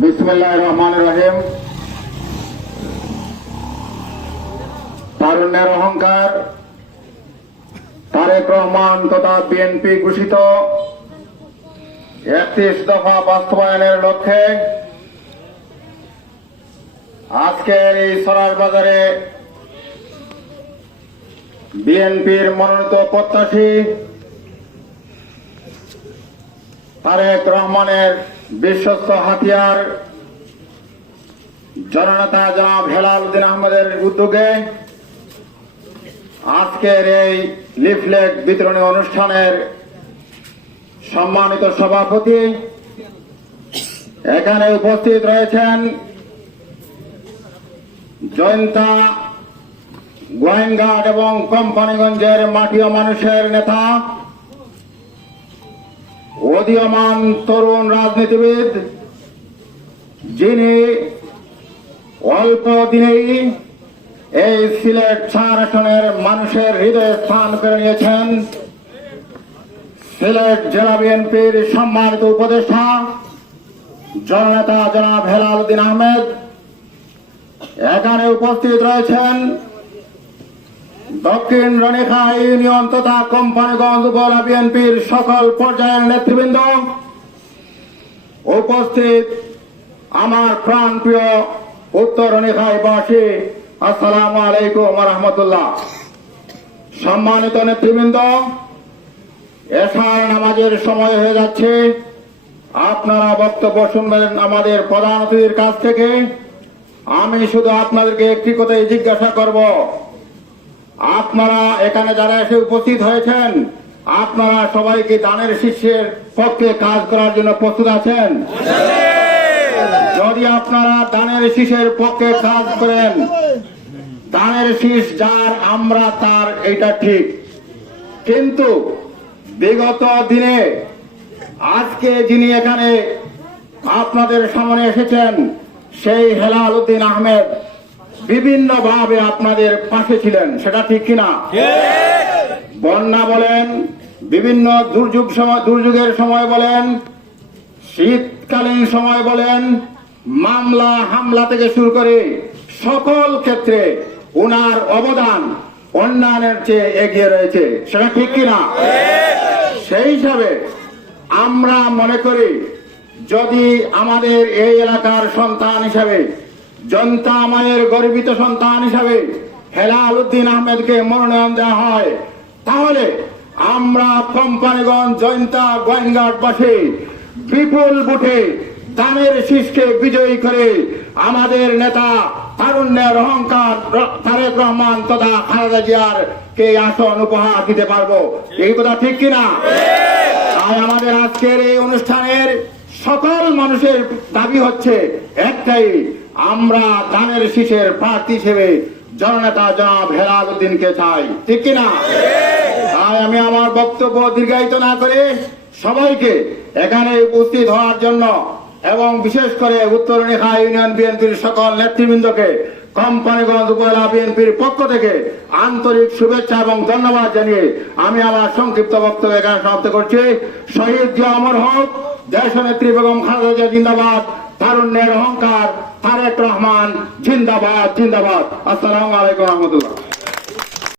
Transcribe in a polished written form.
বিসমিল্লাহির রহমানির রহিম। তারুণ্যের অহংকার তারেক রহমান তথা বিএনপি ঘোষিত 31 দফা বাস্তবায়নের লক্ষ্যে আজকের এই সরার বাজারে বিএনপির মনোনীত প্রত্যাশী তারেক রহমানের বিশ্বস্ত হাতিয়ার জননেতা জনাব হেলাল উদ্দিন আহমেদের উদ্যোগে আজকের এই লিফলেট বিতরণী অনুষ্ঠানের সম্মানিত সভাপতি, এখানে উপস্থিত রয়েছেন জয়ন্তা, গোয়েঙ্গাট এবং কোম্পানিগঞ্জের মাটিয়া মানুষের নেতা, উদীয়মান তরুণ রাজনীতিবিদ, যিনি অল্প দিনেই এই সিলেট 4 আসনের মানুষের হৃদয়ে স্থান করে নিয়েছেন, সিলেট জেলা বিএনপির সম্মানিত উপদেষ্টা জননেতা জনাব হেলাল উদ্দিন আহমেদ। এখানে উপস্থিত রয়েছেন দক্ষিণ রনিখা ইউনিয়ন তথা কোম্পানিগঞ্জ উপজেলা বিএনপির সকল পর্যায়ের নেতৃবৃন্দ, উপস্থিত আমার প্রাণপ্রিয় উত্তর রনিখাবাসী, আসসালামু আলাইকুম ওয়া রাহমাতুল্লাহ। সম্মানিত নেতৃবৃন্দ, এশার নামাজের সময় হয়ে যাচ্ছে, আপনারা বক্তব্য শুনবেন আমাদের প্রধান অতিথির কাছ থেকে। আমি শুধু আপনাদেরকে একটি কথাই জিজ্ঞাসা করব, আপনারা এখানে যারা এসে উপস্থিত হয়েছেন, আপনারা সবাইকে দানের শীর্ষের পক্ষে কাজ করার জন্য প্রস্তুত আছেন? যদি আপনারা দানের শীষের পক্ষে কাজ করেন, দানের শীষ যার আমরা তার, এটা ঠিক। কিন্তু বিগত দিনে আজকে যিনি এখানে আপনাদের সামনে এসেছেন, সেই হেলাল উদ্দিন আহমেদ বিভিন্নভাবে আপনাদের পাশে ছিলেন, সেটা ঠিক কিনা? বন্যা বলেন, বিভিন্ন দুর্যোগের সময় বলেন, শীতকালীন সময় বলেন, মামলা হামলা থেকে শুরু করে সকল ক্ষেত্রে ওনার অবদান অন্যান্যের চেয়ে এগিয়ে রয়েছে, সেটা ঠিক কিনা? সেই হিসাবে আমরা মনে করি, যদি আমাদের এই এলাকার সন্তান হিসাবে, জনতা মায়ের গর্বিত সন্তান হিসাবে হেলাল উদ্দিন আহমেদকে মনোনয়ন দেওয়া হয়, তাহলে আমরা কোম্পানিগঞ্জ, জয়ন্তা, গোয়েঙ্গাটবাসী বিপুল ভোটে দানের শীষকে বিজয়ী করে আমাদের নেতা তারুণ্যের অহংকার তারেক রহমান তথা খালেদা জিয়ার কে আসন উপহার দিতে পারবো। এই কথা ঠিক কিনা? তাই আমাদের আজকের এই অনুষ্ঠানের সকল মানুষের দাবি হচ্ছে একটাই, আমরা দানের শীষের প্রার্থী হিসেবে জননেতা জনাব হেলাল উদ্দিনকে চাই, ঠিক কিনা? তাই আমি আমার বক্তব্য দীর্ঘায়িত না করে সবাইকে এখানে উপস্থিত হওয়ার জন্য এবং বিশেষ করে উত্তর রনিখা ইউনিয়ন বিএনপির সকল নেতৃবৃন্দকে কোম্পানিগঞ্জ উপজেলা বিএনপির পক্ষ থেকে আন্তরিক শুভেচ্ছা এবং ধন্যবাদ জানিয়ে আমি আমার সংক্ষিপ্ত বক্তব্য এখানে সমাপ্ত করছি। শহীদ জিয়া অমর হোক, দেশনেত্রী বেগম খালেদা জিয়া জিন্দাবাদ, তারুণ্যের অহংকার তারেক রহমান জিন্দাবাদ, জিন্দাবাদ। আসসালামু আলাইকুম ওয়া রাহমাতুল্লাহ।